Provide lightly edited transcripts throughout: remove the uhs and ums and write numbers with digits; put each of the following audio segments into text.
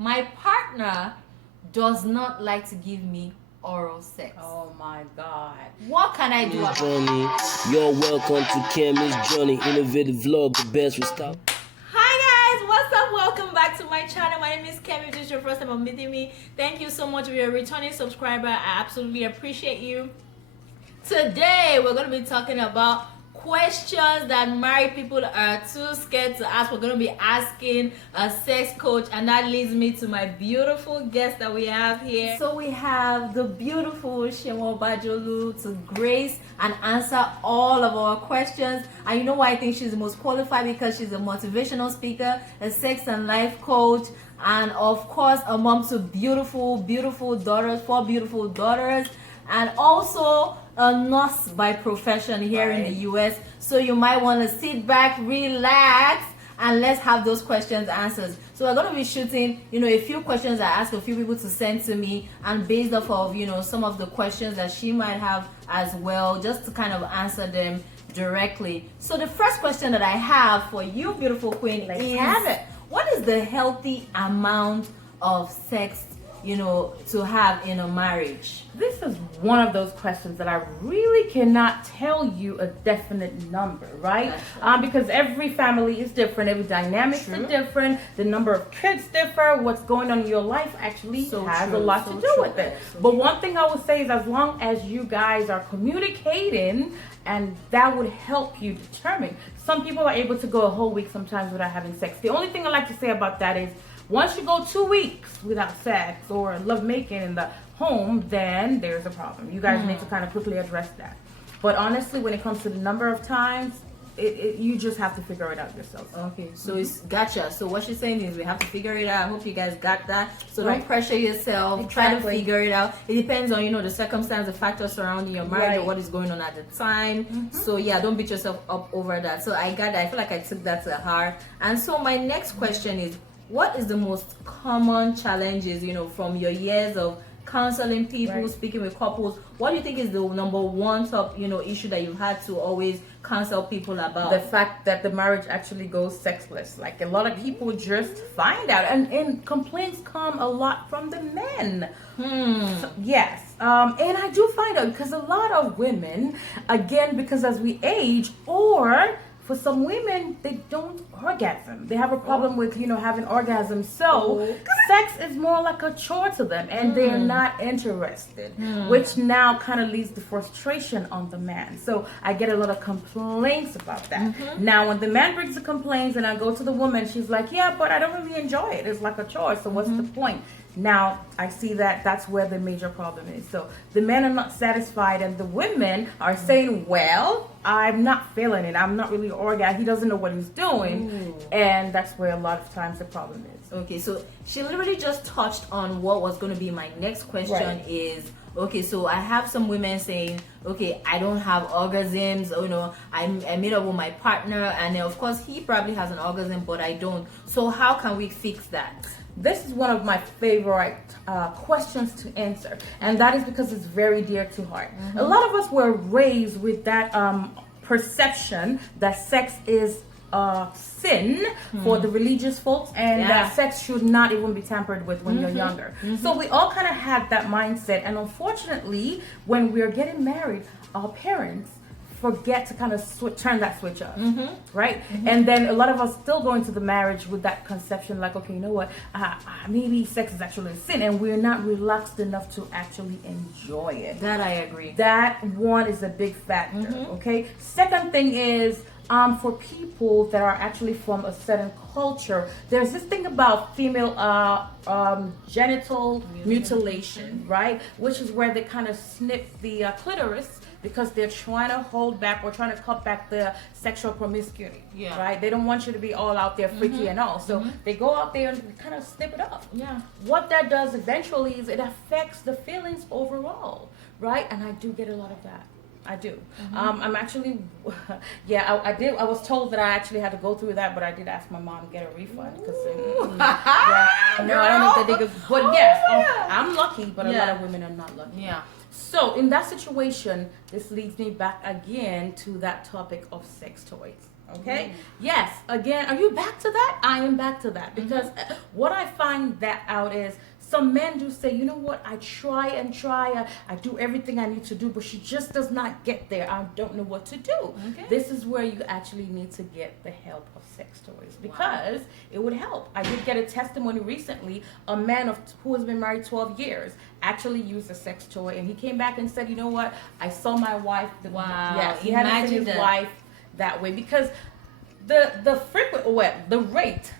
My partner does not like to give me oral sex. Oh my God. What can I do about it? Journey. You're welcome to Kemi'S Journey, innovative vlog, the best with style. Hi guys, what's up? Welcome back to my channel. My name is Kemi. If this is your first time of meeting me, thank you so much if you're a returning subscriber. I absolutely appreciate you. Today we're going to be talking about questions that married people are too scared to ask. We're going to be asking a sex coach, and that leads me to my beautiful guest that we have here. So we have the beautiful Shemo Bajolu to grace and answer all of our questions. And you know why I think she's the most qualified? Because she's a motivational speaker, a sex and life coach, and of course a mom to beautiful daughters, 4 beautiful daughters, and also a nurse by profession here in the US. So you might want to sit back, relax, and let's have those questions answered. So we're going to be shooting, a few questions I asked a few people to send to me, and based off of, some of the questions that she might have as well, just to kind of answer them directly. So the first question that I have for you, beautiful queen, is what is the healthy amount of sex to have in a marriage? This is one of those questions that I really cannot tell you a definite number, right? Because every family is different, every dynamics are different, the number of kids differ, what's going on in your life actually has a lot to do with it. But one thing I would say is, as long as you guys are communicating, and that would help you determine. Some people are able to go a whole week sometimes without having sex. The only thing I like to say about that is, once you go 2 weeks without sex or love making in the home, then there's a problem. You guys need to kind of quickly address that. But honestly, when it comes to the number of times, you just have to figure it out yourself. Okay, so it's gotcha. So what she's saying is we have to figure it out. I hope you guys got that. So don't pressure yourself. Try to figure it out. It depends on the circumstance, the factors surrounding your marriage, or what is going on at the time. So yeah, don't beat yourself up over that. So I got that. I feel like I took that to heart. And so my next question is, what is the most common challenges, from your years of counseling people, speaking with couples? What do you think is the number one top, issue that you've had to always counsel people about? The fact that the marriage actually goes sexless. Like, a lot of people just find out, and complaints come a lot from the men. So, yes. And I do find out because a lot of women, again, because as we age, or for some women, they don't orgasm. They have a problem with, having orgasm. So sex is more like a chore to them, and they're not interested, which now kind of leads to frustration on the man. So I get a lot of complaints about that. Now, when the man brings the complaints and I go to the woman, she's like, yeah, but I don't really enjoy it. It's like a chore. So what's the point? Now, I see that that's where the major problem is. So the men are not satisfied, and the women are saying, well, I'm not feeling it. I'm not really orgasming. He doesn't know what he's doing. And that's where a lot of times the problem is. Okay, so she literally just touched on what was going to be my next question is, okay, so I have some women saying, okay, I don't have orgasms, I made up with my partner, and then of course he probably has an orgasm, but I don't. So how can we fix that? This is one of my favorite questions to answer, and that is because it's very dear to heart. A lot of us were raised with that perception that sex is sin for the religious folks, and that sex should not even be tampered with when you're younger. So we all kind of had that mindset, and unfortunately, when we're getting married, our parents forget to kind of turn that switch off, right? And then a lot of us still go into the marriage with that conception, like, okay, you know what, maybe sex is actually a sin, and we're not relaxed enough to actually enjoy it. That I agree. That one is a big factor, okay? Second thing is, for people that are actually from a certain culture, there's this thing about female genital mutilation, right? Which is where they kind of snip the clitoris, because they're trying to hold back or trying to cut back the sexual promiscuity, right? They don't want you to be all out there freaky and all. So they go out there and kind of snip it up. What that does eventually is it affects the feelings overall, right? And I do get a lot of that. I do. I'm actually, I was told that I actually had to go through that, but I did ask my mom to get a refund because, I don't know if they think it's, but I'm lucky, but a lot of women are not lucky. So in that situation, this leads me back again to that topic of sex toys. Okay. Yes. Again, are you back to that? I am back to that because what I find that out is some men do say, you know what? I try and try. I do everything I need to do, but she just does not get there. I don't know what to do. Okay. This is where you actually need to get the help of sex toys because it would help. I did get a testimony recently. A man who has been married 12 years actually used a sex toy, and he came back and said, you know what? I saw my wife. Yes, he had to see his wife that way because the rate,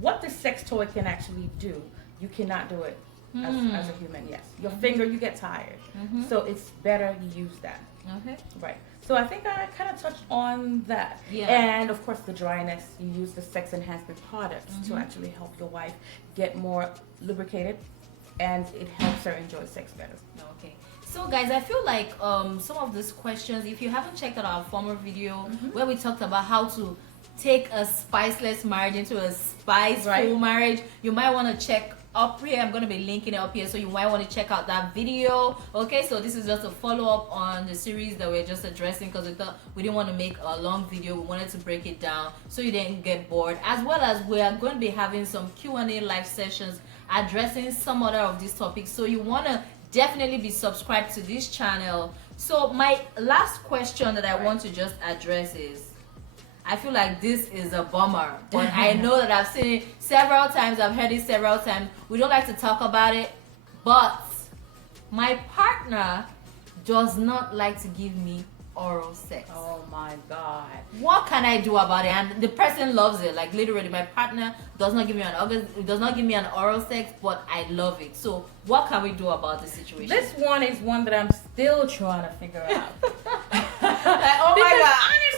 what the sex toy can actually do, you cannot do it as a human. Yes, your finger, you get tired, so it's better you use that. Okay. Right. So I think I kind of touched on that. Yeah. And of course the dryness, you use the sex enhancement products to actually help your wife get more lubricated, and it helps her enjoy sex better. Okay. So guys, I feel like some of these questions, if you haven't checked out our former video where we talked about how to take a spiceless marriage into a spiceful marriage, you might want to check up here. I'm going to be linking it up here, so you might want to check out that video. Okay, so this is just a follow-up on the series that we're just addressing because we thought we didn't want to make a long video. We wanted to break it down so you didn't get bored, as well as we are going to be having some Q&A live sessions addressing some other of these topics, so you want to definitely be subscribed to this channel. So my last question that I want to just address is, I feel like this is a bummer, but I know that I've seen it several times, I've heard it several times. We don't like to talk about it, but my partner does not like to give me oral sex. Oh my God. What can I do about it? And the person loves it. Like literally, my partner does not give me an oral sex, but I love it. So what can we do about the situation? This one is one that I'm still trying to figure out. Like, oh my God.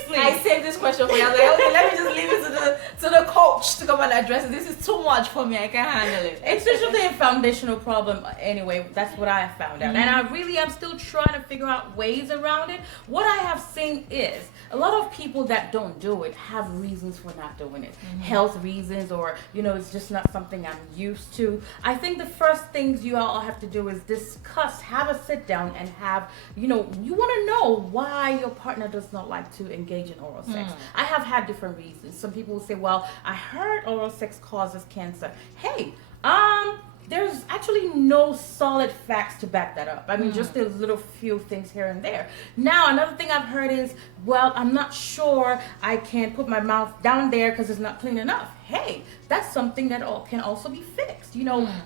Honestly, I saved this question for you. I was like, okay, let me just leave it to the coach to come and address it. This is too much for me. I can't handle it. it's usually a foundational problem anyway. That's what I found out. And I'm still trying to figure out ways around it. What I have seen is a lot of people that don't do it have reasons for not doing it. Health reasons, or, it's just not something I'm used to. I think the first things you all have to do is discuss, have a sit down and have, you want to know why your partner does not like to engage in oral sex. I have had different reasons. Some people will say, well, I heard oral sex causes cancer. Hey, there's actually no solid facts to back that up. I mean, just a little few things here and there. Now, another thing I've heard is, well, I'm not sure I can put my mouth down there because it's not clean enough. Hey, that's something that can also be fixed.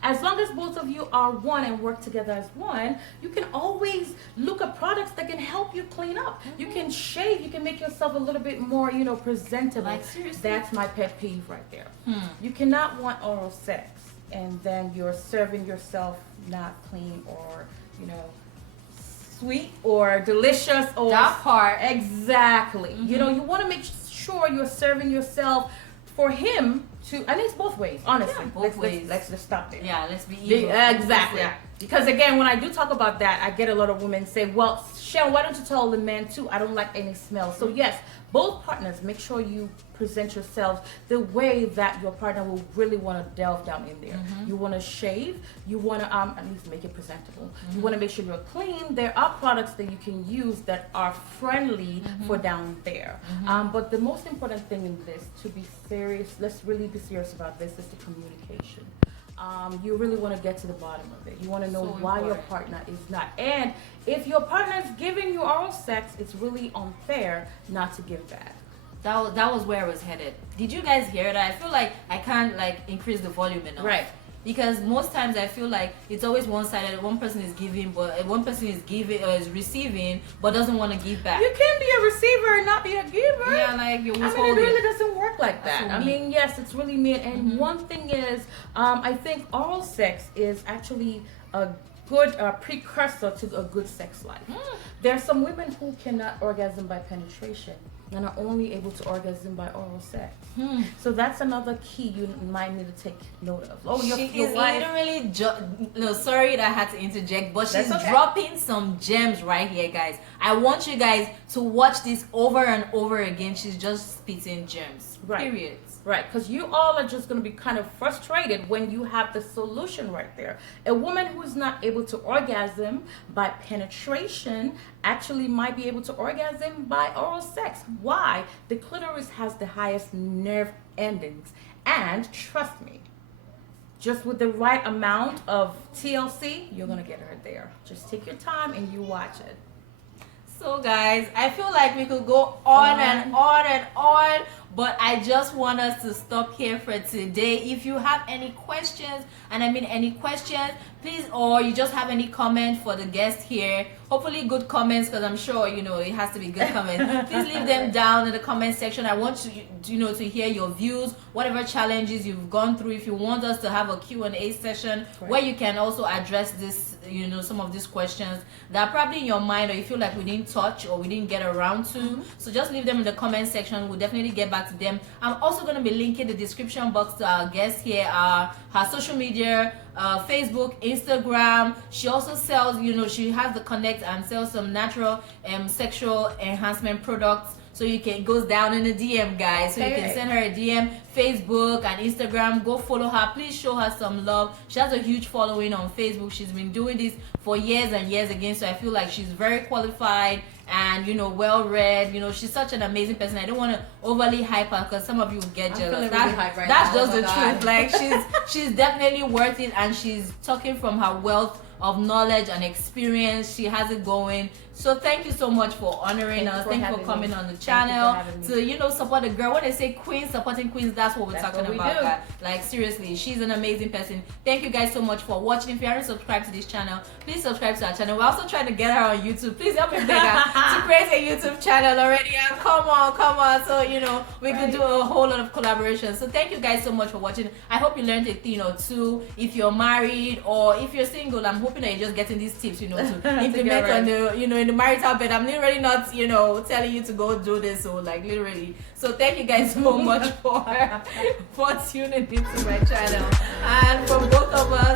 As long as both of you are one and work together as one, you can always look at products that can help you clean up. You can shave, you can make yourself a little bit more, presentable. Like, seriously? That's my pet peeve right there. You cannot want oral sex and then you're serving yourself not clean or, sweet or delicious or that part. Exactly. You want to make sure you're serving yourself for him to, and it's both ways, honestly. Yeah, both ways. Let's just stop there. Yeah, let's be evil. Exactly. Yeah. Because again, when I do talk about that, I get a lot of women say, well, Shell, why don't you tell the men too? I don't like any smell. So yes, both partners, make sure you present yourselves the way that your partner will really want to delve down in there. You want to shave, you want to at least make it presentable. You want to make sure you're clean. There are products that you can use that are friendly for down there. But the most important thing in this, to be serious, let's really be serious about this, is the communication. You really want to get to the bottom of it. You want to know why your partner is not. And if your partner is giving you oral sex, it's really unfair not to give that. That was where I was headed. Did you guys hear that? I feel like I can't increase the volume enough. Right. Because most times I feel like it's always one-sided. One person is giving, but one person is giving or is receiving, but doesn't want to give back. You can be a receiver and not be a giver. Yeah, you're withholding. it really doesn't work like that. I mean, yes, it's really mean. And one thing is, I think oral sex is actually a good precursor to a good sex life. There are some women who cannot orgasm by penetration and are only able to orgasm by oral sex. So that's another key you might need to take note of. Oh, she is literally no, sorry that I had to interject, but she's dropping some gems right here, guys. I want you guys to watch this over and over again. She's just spitting gems. Right. Period. Right, because you all are just going to be kind of frustrated when you have the solution right there. A woman who is not able to orgasm by penetration actually might be able to orgasm by oral sex. Why? The clitoris has the highest nerve endings. And trust me, just with the right amount of TLC, you're going to get her there. Just take your time and you watch it. So guys, I feel like we could go on and on and on, but I just want us to stop here for today. If you have any questions, and I mean any questions, please, or you just have any comment for the guest here, hopefully good comments, because I'm sure, you know, it has to be good comments. Please leave them down in the comment section. I want to, you know, to hear your views, whatever challenges you've gone through. If you want us to have a Q&A session where you can also address this, you know, some of these questions that are probably in your mind, or you feel like we didn't touch or we didn't get around to, so just leave them in the comment section. We'll definitely get back to them. I'm also going to be linking the description box to our guest here, her social media, Facebook, Instagram. She also sells, you know, she has the connect and sells some natural sexual enhancement products. So you can, goes down in the DM, guys. So you can send her a DM, Facebook and Instagram. Go follow her. Please show her some love. She has a huge following on Facebook. She's been doing this for years and years again. So I feel like she's very qualified and, you know, well read. You know, she's such an amazing person. I don't want to overly hype her because some of you will get jealous. That's just the truth. Like she's definitely worth it, and she's talking from her wealth of knowledge and experience. She has it going. So thank you so much for honoring us. Thank you for coming on the channel to, you know, support the girl. When they say queens, supporting queens, that's what we're talking about. Guys. Like seriously, she's an amazing person. Thank you guys so much for watching. If you haven't subscribed to this channel, please subscribe to our channel. We're also trying to get her on YouTube. Please help me beg her to create a YouTube channel already. Come on. So, you know, we could do a whole lot of collaboration. So thank you guys so much for watching. I hope you learned a thing or two. If you're married or if you're single, I'm hoping that you're just getting these tips, you know, to implement on the, you know, in the marital bed. I'm literally not, you know, telling you to go do this, or like literally. So thank you guys so much for tuning into my channel, and from both of us,